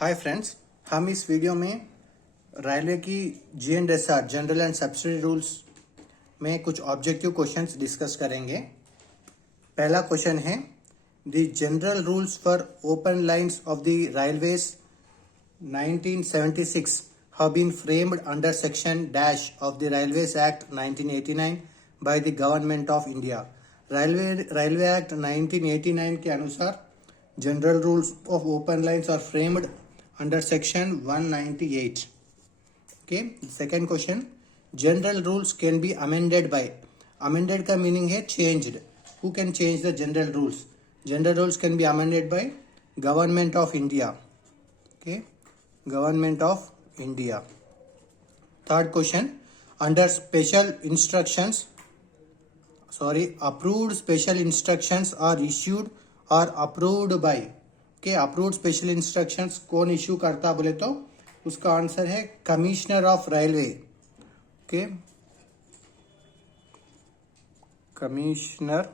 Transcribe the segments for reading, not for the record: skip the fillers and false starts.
Hi friends, हम इस video में रेलवे की GNSR general and subsidy rules में कुछ ऑब्जेक्टिव क्वेश्चंस डिस्कस करेंगे। पहला क्वेश्चन है the general rules for open lines of the railways 1976 have been framed under section dash of the Railways Act 1989 by the Government of India। Railway Act 1989 के अनुसार general rules of open lines are framed under section 198। okay, second question, general rules can be amended by, amended का meaning है changed। who can change the general rules? General rules can be amended by Government of India। okay, Government of India। third question, under special instructions, approved special instructions are issued or approved by, के approved special instructions कौन issue करता बोले तो उसका answer है commissioner of railway. Okay, commissioner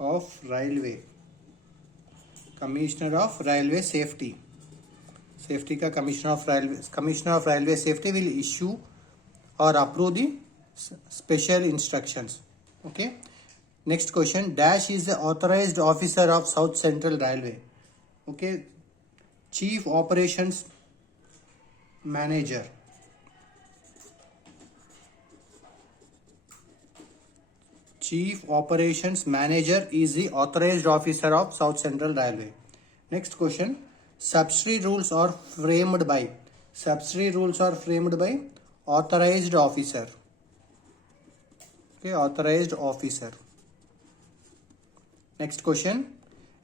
of railway, commissioner of railway safety, safety का commissioner of railway safety will issue और approve the special instructions. Okay, next question, dash is the authorized officer of South Central Railway। okay, chief operations manager, chief operations manager is the authorized officer of South Central Railway। next question, subsidy rules are framed by, subsidy rules are framed by authorized officer। okay, authorized officer। next question,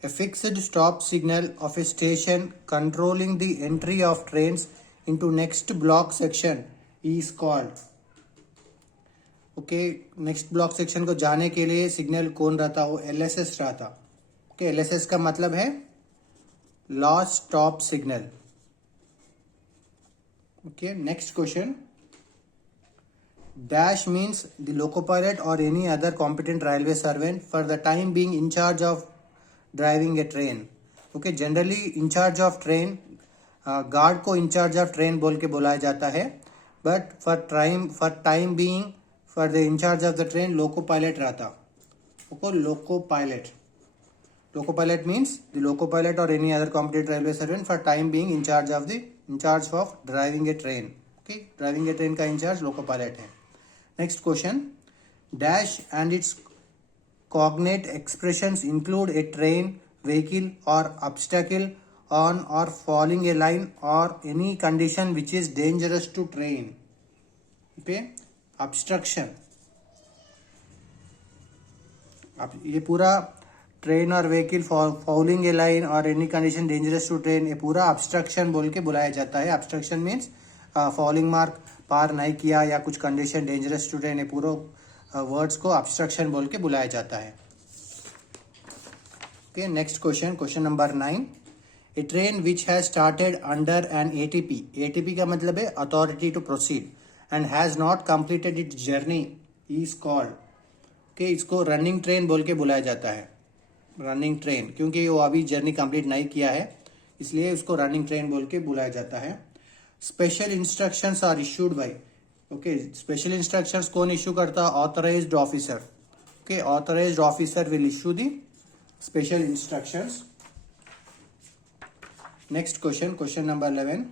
a fixed stop signal of a station controlling the entry of trains into next block section is called। Okay, next block section को जाने के लिए signal कौन रहता, वो LSS रहता। Okay, LSS का मतलब है last stop signal. Okay, next question, dash means the loco pilot or any other competent railway servant for the time being in charge of driving a train। okay, generally in charge of train, guard को in charge of train बोल के बुलाया जाता है, but for time being for the in charge of the train loco pilot रहता। okay, loco pilot means the loco pilot or any other competent railway servant for time being in charge of driving a train। okay, driving a train का in charge loco pilot है। next question, dash and its cognate expressions include a train, vehicle or obstacle on or following a line or any condition which is dangerous to train। okay, obstruction, अब ये पूरा train और vehicle following a line और any condition dangerous to train, ये पूरा obstruction बोल के बुलाया जाता है। ऑब्स्ट्रक्शन मीन्स फॉलोइंग मार्क पार नहीं किया या कुछ कंडीशन डेंजरस टू ट्रेन, ये पूरा वर्ड्स को ऑब्स्ट्रक्शन बोल के बुलाया जाता है। Okay, next question, question number 9, a train which has started under an ATP, ATP का मतलब है authority to proceed, and has not completed its journey is called. Okay, इसको रनिंग ट्रेन बोल के बुलाया जाता है। रनिंग ट्रेन, क्योंकि वो अभी जर्नी कंप्लीट नहीं किया है इसलिए उसको रनिंग ट्रेन बोल के बुलाया जाता है। Special instructions are issued by, okay, special instructions कौन इश्यू करता, authorised officer. Okay, authorised officer will issue the special instructions. Next question, question number 11,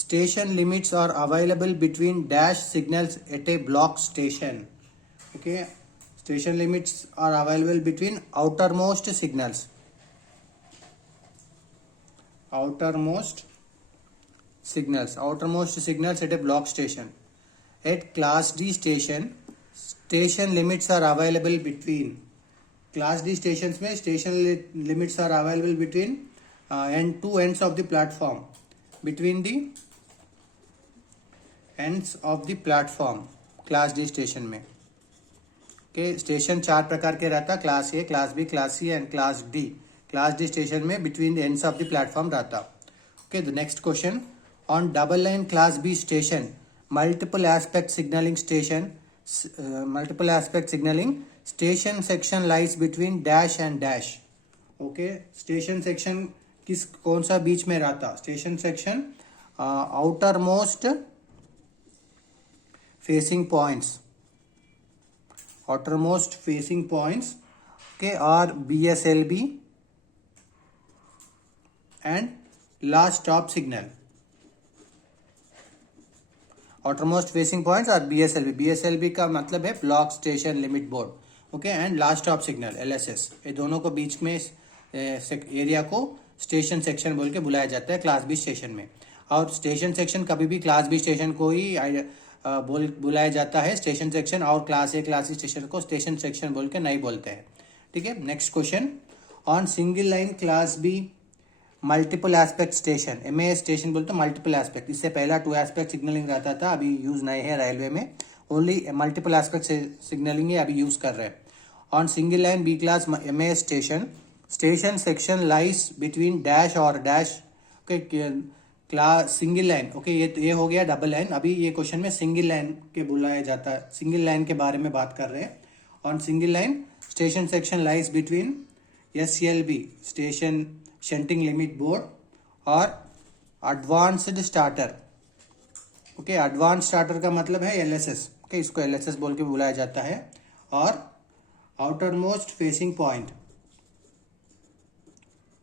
station limits are available between dash signals at a block station. Okay, station limits are available between outermost signals, outermost signals at a block station। at class D station, station limits are available between, class D stations में station limits are available between two ends of the platform, between the ends of the platform, class D station में। के station 4 प्रकार के रहता, class A, class B, class C and class D। Class D station में between the ends of the platform रहता। Okay, the next question, on double line class B station multiple aspect signaling station, multiple aspect signaling. Station section lies between dash and dash. Okay, station section कौन सा बीच में रहता? Station section outer most facing points, outermost facing points, okay, are BSLB and last stop signal. outermost facing points are BSLB का मतलब है block station limit board, okay, and last stop signal LSS, ये दोनों को बीच में area को station section बोल के बुलाया जाता है क्लास बी स्टेशन में। और स्टेशन सेक्शन कभी भी क्लास बी स्टेशन को ही बुलाया जाता है स्टेशन सेक्शन, और class A class C station को स्टेशन सेक्शन बोल के नहीं बोलते हैं, ठीक है। Next question, on single line class B multiple aspect station, MAS station बोलते मल्टीपल एस्पेक्ट, इससे पहला 2 एस्पेक्ट सिग्नलिंग रहता था, अभी यूज नहीं है रेलवे में, ओनली मल्टीपल एस्पेक्ट सिग्नलिंग है अभी यूज कर रहे हैं। On single line B class MAS station, station section lies between dash और dash, class single line, okay, ये हो गया डबल लाइन। अभी ये क्वेश्चन में सिंगल लाइन के बुलाया जाता है, सिंगल लाइन के बारे में बात कर रहे हैं। On single line station section lies between SLB station shunting limit board और advanced starter, okay, advance starter का मतलब है LSS, ओके, इसको LSS बोल के बुलाया जाता है। और outer most facing point,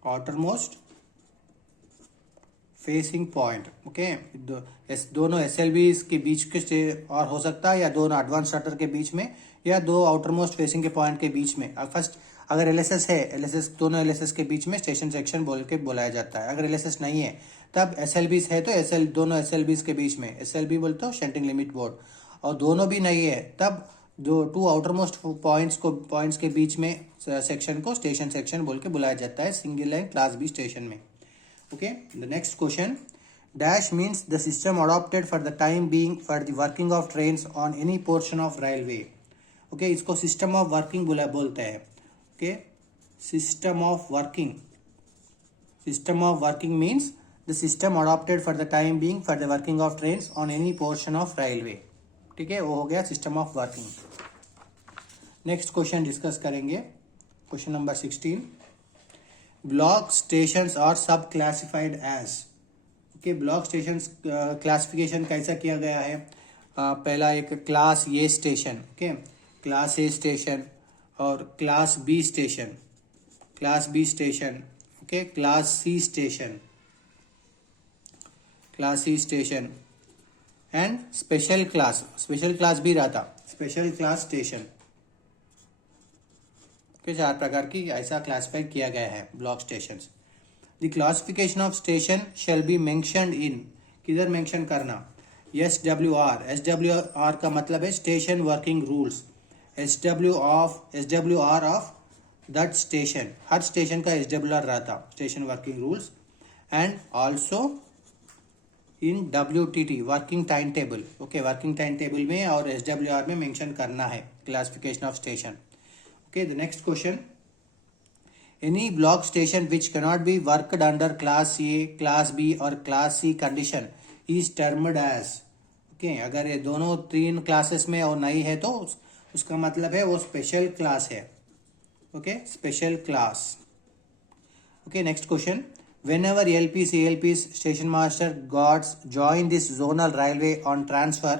outermost facing point, okay, दोनों SLBs के बीच के और हो सकता है, या दोनों एडवांस स्टार्टर के बीच में, या दो आउटरमोस्ट फेसिंग के पॉइंट के बीच में। फर्स्ट अगर LSS है, LSS दोनों LSS के बीच में स्टेशन सेक्शन बोल के बुलाया जाता है। अगर LSS नहीं है तब SLBs है तो दोनों SLBs के बीच में SLB बोलते हो शंटिंग लिमिट बोर्ड, और दोनों भी नहीं है तब दो 2 आउटरमोस्ट पॉइंट्स के बीच में सेक्शन को स्टेशन सेक्शन बोल के बुलाया जाता है single line class B station में, okay. The next question, dash means the system adopted for the time being for the working of trains on any portion of railway, okay, इसको system of working बोलते हैं, okay. System of working means the system adopted for the time being for the working of trains on any portion of railway, ठीक है, वो हो गया system of working. Next question discuss करेंगे, question number 16, block stations are सब classified as, okay, block stations classification कैसा किया गया है? पहला एक class A station, okay, class A station, और class B station, okay, class C station and special class भी रहता, स्पेशल क्लास स्टेशन, ओके, 4 प्रकार की ऐसा क्लासिफाई किया गया है block stations. The classification of station shall be mentioned in, किधर मेंशन करना? SWR का मतलब है station working rules, SWR of that station, her station का SWR रहता, station working rules, and also in WTT working time table, okay, working time table में और SWR में मेंशन करना है classification of station, okay. The next question, any block station which cannot be worked under class A, class B और class C condition is termed as, okay, अगर ये दोनों 3 classes में और नहीं है तो उसका मतलब है वो स्पेशल क्लास है, okay, special class, okay. Next question, whenever LPs, ALPs, station master guards join this zonal railway on transfer,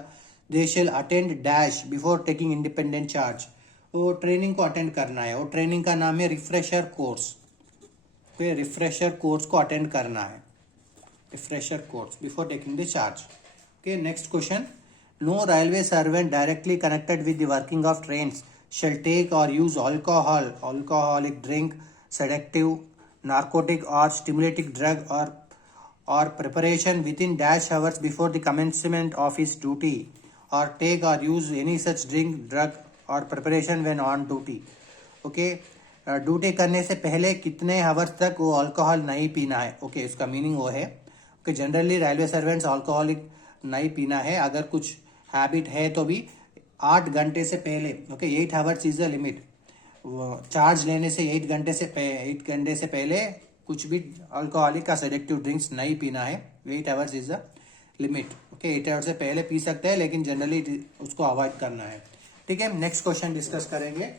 they shall attend dash before taking independent charge, वो ट्रेनिंग को अटेंड करना है, वो ट्रेनिंग का नाम है refresher course, okay, refresher course को attend करना है, refresher course before taking the charge, okay. Next question, no railway servant directly connected with the working of trains shall take or use alcoholic drink, sedative, narcotic or stimulating drug or preparation within dash hours before the commencement of his duty, or take or use any such drink, drug or preparation when on duty, okay. Duty करने से पहले कितने hours तक वो alcohol नहीं पीना है, okay, इसका मीनिंग वो है कि जनरली रेलवे सर्वेंट्स अल्कोहलिक नहीं पीना है, अगर कुछ हैबिट है तो भी 8 घंटे से पहले, okay, 8 hours is the limit, charge लेने से 8 घंटे से पहले कुछ भी अल्कोहलिक का सेडेक्टिव ड्रिंक्स नहीं पीना है, 8 hours is the limit, okay. 8 hours से पहले पी सकते हैं लेकिन जनरली उसको अवॉइड करना है, ठीक है। नेक्स्ट क्वेश्चन डिस्कस करेंगे,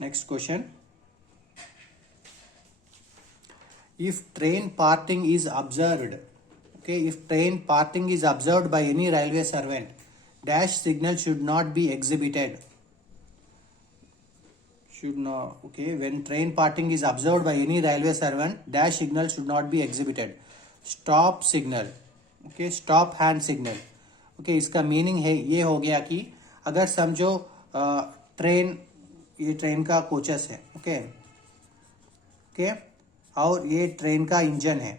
next question, if train parting is observed, okay, if train parting is observed by any railway servant, dash signal should not be exhibited. Should not, okay, when train parting is observed by any railway servant, dash signal should not be exhibited. Stop signal, okay, stop hand signal, okay, इसका meaning है ये हो गया कि अगर समझो train, ये train का कोचस है, ओके ओके, और ये ट्रेन का इंजन है,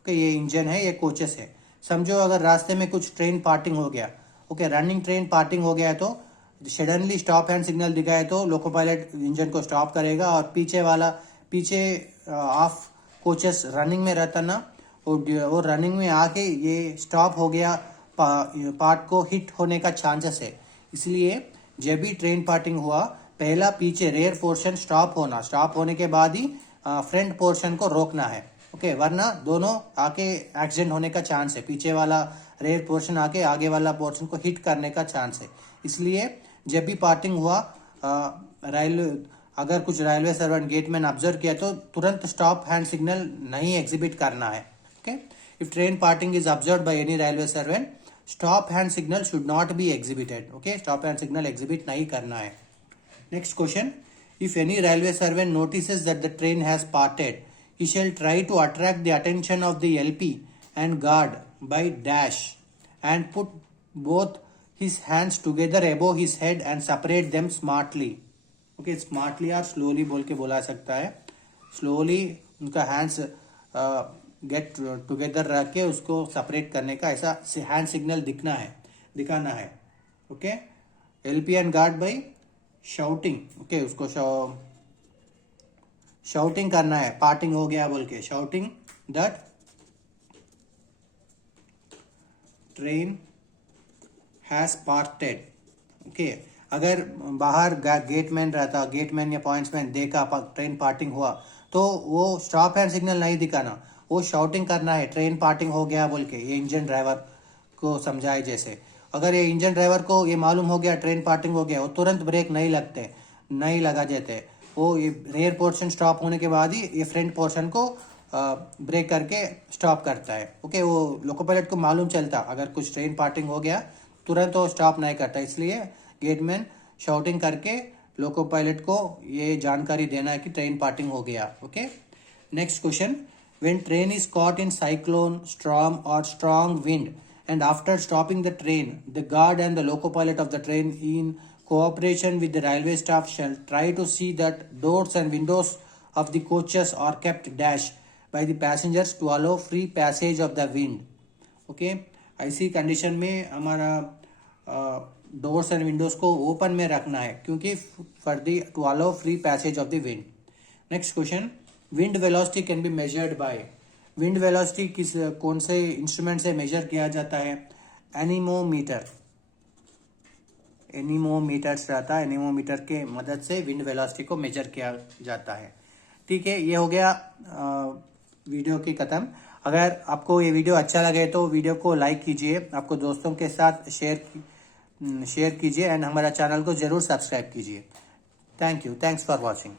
ओके, ये इंजन है, ये कोचस है। समझो अगर रास्ते में कुछ ट्रेन पार्टिंग हो गया, ओके, रनिंग ट्रेन पार्टिंग हो गया है, तो सडनली स्टॉप हैंड सिग्नल दिखाए तो लोको पायलट इंजन को स्टॉप करेगा, और पीछे ऑफ कोचेस रनिंग में रहता ना, वो रनिंग में आके ये स्टॉप हो गया, पार्ट को हिट होने का चांसेस है। इसलिए जब भी ट्रेन पार्टिंग हुआ, पहला पीछे रेयर पोर्शन स्टॉप होने के बाद ही फ्रंट पोर्शन को रोकना है, ओके, वरना दोनों आके एक्सीडेंट होने का चांस है। पीछे वाला रेयर पोर्शन आके आगे वाला पोर्शन को हिट करने का चांस है। इसलिए जब भी पार्टिंग हुआ, अगर कुछ रेलवे सर्वेंट गेटमैन ऑब्जर्व किया तो तुरंत स्टॉप हैंड सिग्नल नहीं एग्जिबिट करना है, ओके। If train parting is observe by any railway servant, stop hand signal should not be exhibited, okay, stop hand signal exhibit नहीं करना है। Next question, if any railway servant notices that the train has parted, he shall try to attract the attention of the LP and guard by dash and put both his hands together above his head and separate them smartly, okay, smartly और slowly बोल के बोला सकता है। slowly उनका hands get together रख के उसको separate करने का ऐसा hand signal दिखाना है, okay। LP and guard by shouting, okay, उसको शाउटिंग करना है, पार्टिंग हो गया बोल के, shouting that train has parted, okay. अगर बाहर गेटमैन रहता, गेटमैन या पॉइंट्समैन देखा ट्रेन पार्टिंग हुआ, तो वो स्टॉप हैंड सिग्नल नहीं दिखाना, वो शाउटिंग करना है, ट्रेन पार्टिंग हो गया बोल के। ये इंजन ड्राइवर को समझाए जैसे, अगर ये इंजन ड्राइवर को ये मालूम हो गया ट्रेन पार्टिंग हो गया, वो तुरंत ब्रेक नहीं लगा देते, वो ये रेयर पोर्शन स्टॉप होने के बाद ही ये फ्रंट पोर्शन को ब्रेक करके स्टॉप करता है, ओके। वो लोको पायलट को मालूम चलता अगर कुछ ट्रेन पार्टिंग हो गया, तुरंत वो स्टॉप नहीं करता। इसलिए गेटमैन शाउटिंग करके लोको पायलट को ये जानकारी देना है कि ट्रेन पार्टिंग हो गया, okay. Next question, when train is caught in cyclone, storm और strong wind and after stopping the train, the guard and the loco pilot of the train in cooperation with the railway staff shall try to see that doors and windows of the coaches are kept dash by the passengers to allow free passage of the wind, okay। ऐसी condition में हमारा doors and windows को open में रखना है, क्योंकि to allow free passage of the wind. Next question, wind velocity can be measured by, wind velocity कौन से इंस्ट्रूमेंट से मेजर किया जाता है? एनीमोमीटर, एनीमोमीटर्स रहता है, एनीमोमीटर के मदद से विंड वेलोसिटी को मेजर किया जाता है। ठीक है, ये हो गया वीडियो की खत्म। अगर आपको ये वीडियो अच्छा लगे तो वीडियो को लाइक कीजिए, आपको दोस्तों के साथ शेयर कीजिए एंड हमारा चैनल को जरूर सब्सक्राइब कीजिए। Thank you, thanks for watching.